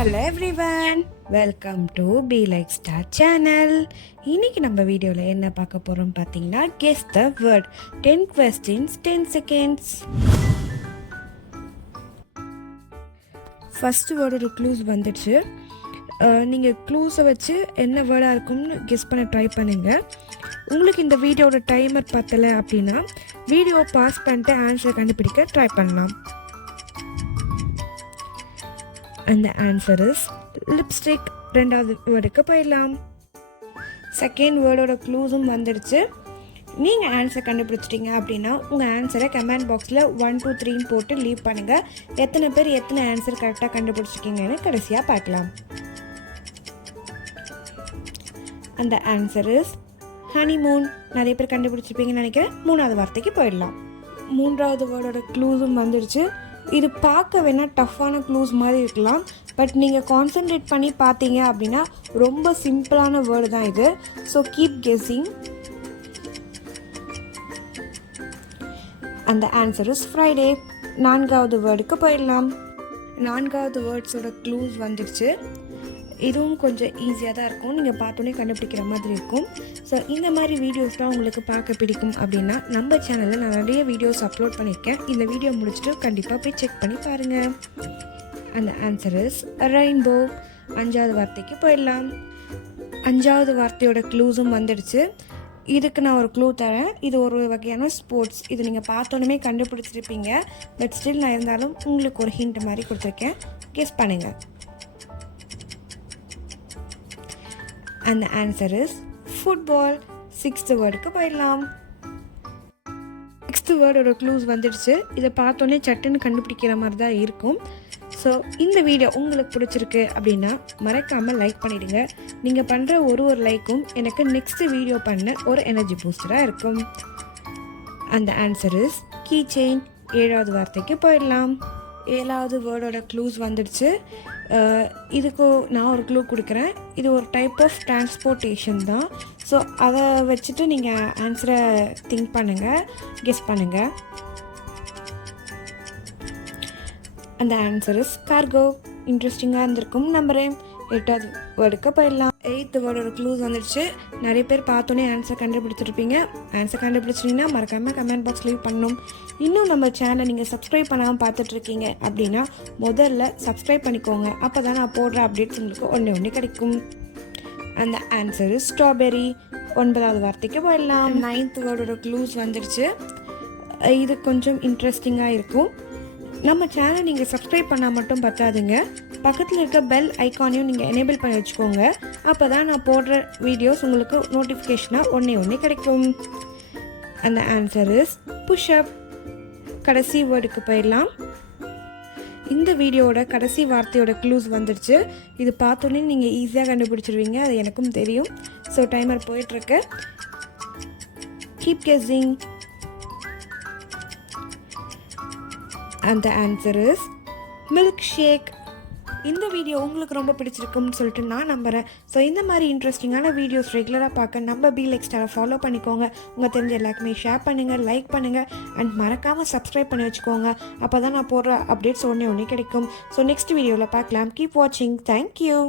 Hello everyone, welcome to be like star channel. இன்னைக்கு நம்ம வீடியோவில் என்ன பார்க்க போகிறோம் பார்த்தீங்கன்னா, guess the word 10 questions 10 seconds. First வேர்டோட க்ளூஸ் வந்துடுச்சு. நீங்கள் க்ளூஸை வச்சு என்ன வேர்டாக இருக்கும்னு கெஸ் பண்ண ட்ரை பண்ணுங்கள். உங்களுக்கு இந்த வீடியோட டைமர் பத்தலை அப்படின்னா வீடியோ பாஸ் பண்ணிட்டு ஆன்சரை கண்டுபிடிக்க ட்ரை பண்ணலாம். அந்த ஆன்சர் இஸ் லிப்ஸ்டிக். ரெண்டாவது வேர்டுக்கு போயிடலாம். செகண்ட் வேர்டோட க்ளூஸும் வந்துடுச்சு. நீங்கள் ஆன்சர் கண்டுபிடிச்சிட்டிங்க அப்படின்னா உங்கள் ஆன்சரை கமெண்ட் பாக்ஸில் 1 2 3 போட்டு லீவ் பண்ணுங்கள். எத்தனை பேர் எத்தனை ஆன்சர் கரெக்டாக கண்டுபிடிச்சிருக்கீங்கன்னு கடைசியாக பார்க்கலாம். அந்த ஆன்சர் இஸ் ஹனிமூன். நிறைய பேர் கண்டுபிடிச்சிருப்பீங்கன்னு நினைக்கிறேன். மூணாவது வார்த்தைக்கு போயிடலாம். மூன்றாவது வேர்டோட க்ளூஸும் வந்துடுச்சு. இது பார்க்க வேணால் டஃப்பான க்ளூஸ் மாதிரி இருக்கலாம், பட் நீங்கள் கான்சென்ட்ரேட் பண்ணி பார்த்தீங்க அப்படின்னா ரொம்ப சிம்பிளான வேர்டு தான் இது. So keep guessing. அந்த ஆன்சர் இஸ் ஃப்ரைடே. நான்காவது வேர்டுக்கு போயிடலாம். நான்காவது வேர்ட்ஸோட க்ளூஸ் வந்துடுச்சு. இதுவும் கொஞ்சம் ஈஸியாக தான் இருக்கும், நீங்கள் பார்த்தோன்னே கண்டுபிடிக்கிற மாதிரி இருக்கும். ஸோ இந்த மாதிரி வீடியோஸ்லாம் உங்களுக்கு பார்க்க பிடிக்கும் அப்படின்னா நம்ம சேனலில் நான் நிறைய வீடியோஸ் அப்லோட் பண்ணியிருக்கேன். இந்த வீடியோ முடிச்சுட்டு கண்டிப்பாக போய் செக் பண்ணி பாருங்கள். அந்த ஆன்சர் இஸ் ரெயின்போ. அஞ்சாவது வார்த்தைக்கு போயிடலாம். அஞ்சாவது வார்த்தையோட க்ளூஸும் வந்துடுச்சு. இதுக்கு நான் ஒரு க்ளூ தரேன். இது ஒரு வகையான ஸ்போர்ட்ஸ். இது நீங்கள் பார்த்தோன்னே கண்டுபிடிச்சிருப்பீங்க, பட் ஸ்டில் நான் இருந்தாலும் உங்களுக்கு ஒரு ஹிண்ட் மாதிரி கொடுத்துருக்கேன். கெஸ் பண்ணுங்கள். அந்த ஆன்சர் இஸ் ஃபுட்பால். சிக்ஸ்த்து வேர்டுக்கு போயிடலாம். சிக்ஸ்த்து வேர்டோட க்ளூஸ் வந்துடுச்சு. இதை பார்த்தோன்னே சட்டுன்னு கண்டுபிடிக்கிற மாதிரி தான் இருக்கும். ஸோ இந்த வீடியோ உங்களுக்கு பிடிச்சிருக்கு அப்படின்னா மறக்காமல் லைக் பண்ணிவிடுங்க. நீங்கள் பண்ணுற ஒரு லைக்கும் எனக்கு நெக்ஸ்ட் வீடியோ பண்ண ஒரு எனர்ஜி பூஸ்டராக இருக்கும். அந்த ஆன்சர் இஸ் கீ செயின். ஏழாவது வார்த்தைக்கு போயிடலாம். ஏழாவது வேர்டோட க்ளூஸ் வந்துடுச்சு. இதுக்கு நான் ஒரு க்ளூ கொடுக்குறேன். இது ஒரு டைப் ஆஃப் டிரான்ஸ்போர்ட்டேஷன் தான். ஸோ அதை வச்சுட்டு நீங்கள் ஆன்சரை திங்க் பண்ணுங்கள், கெஸ் பண்ணுங்கள். அந்த ஆன்சர் இஸ் கார்கோ. இன்ட்ரெஸ்டிங்காக இருந்திருக்கும் நம்புகிறேன். எட்டாவது வேர்டுக்கு போயிடலாம். எயித்து வேர்டோட க்ளூஸ் வந்துடுச்சு. நிறைய பேர் பார்த்தோன்னே ஆன்சர் கண்டுபிடிச்சிருப்பீங்க. ஆன்சர் கண்டுபிடிச்சிட்டிங்கன்னா மறக்காமல் கமெண்ட் பாக்ஸ் லீவ் பண்ணணும். இன்னும் நம்ம சேனலை நீங்கள் சப்ஸ்கிரைப் பண்ணாமல் பார்த்துட்ருக்கீங்க அப்படின்னா முதல்ல சப்ஸ்கிரைப் பண்ணிக்கோங்க. அப்போ தான் நான் போடுற அப்டேட்ஸ் உங்களுக்கு ஒன்று கிடைக்கும். அந்த ஆன்சர் இஸ் ஸ்ட்ராபெரி. ஒன்பதாவது வார்த்தைக்கு போயிடலாம். நைன்த் வேர்டோட க்ளூஸ் வந்துடுச்சு. இது கொஞ்சம் இன்ட்ரெஸ்டிங்காக இருக்கும். நம்ம சேனல் நீங்கள் சப்ஸ்கிரைப் பண்ணால் மட்டும் பத்தாதுங்க, பக்கத்தில் இருக்க பெல் ஐக்கானையும் நீங்கள் எனேபிள் பண்ணி வச்சுக்கோங்க. அப்போ தான் நான் போடுற வீடியோஸ் உங்களுக்கு நோட்டிஃபிகேஷனாக ஒன்றே கிடைக்கும். அந்த ஆன்சர் இஸ் புஷ்அப். கடைசி வேர்டுக்கு போயிடலாம். இந்த வீடியோட கடைசி வார்த்தையோட க்ளூஸ் வந்துடுச்சு. இது பார்த்தோன்னே நீங்கள் ஈஸியாக கண்டுபிடிச்சிருவீங்க, அது எனக்கும் தெரியும். ஸோ டைமர் போயிட்டுருக்கு. Keep guessing. அந்த ஆன்சர் இஸ் மில்க் ஷேக். இந்த வீடியோ உங்களுக்கு ரொம்ப பிடிச்சிருக்கும்னு சொல்லிட்டு நான் நம்புகிறேன். ஸோ இந்த மாதிரி இன்ட்ரெஸ்டிங்கான வீடியோஸ் ரெகுலராக பார்க்க நம்ம பி லைக் ஸ்டாரை ஃபாலோ பண்ணிக்கோங்க. உங்கள் தெரிஞ்ச எல்லாருக்குமே ஷேர் பண்ணுங்கள், லைக் பண்ணுங்கள், அண்ட் மறக்காமல் சப்ஸ்கிரைப் பண்ணி வச்சுக்கோங்க. அப்போ தான் நான் போடுற அப்டேட்ஸ் ஒன்றே கிடைக்கும். ஸோ நெக்ஸ்ட் வீடியோவில் பார்க்கலாம். கீப் வாட்சிங். தேங்க்யூ.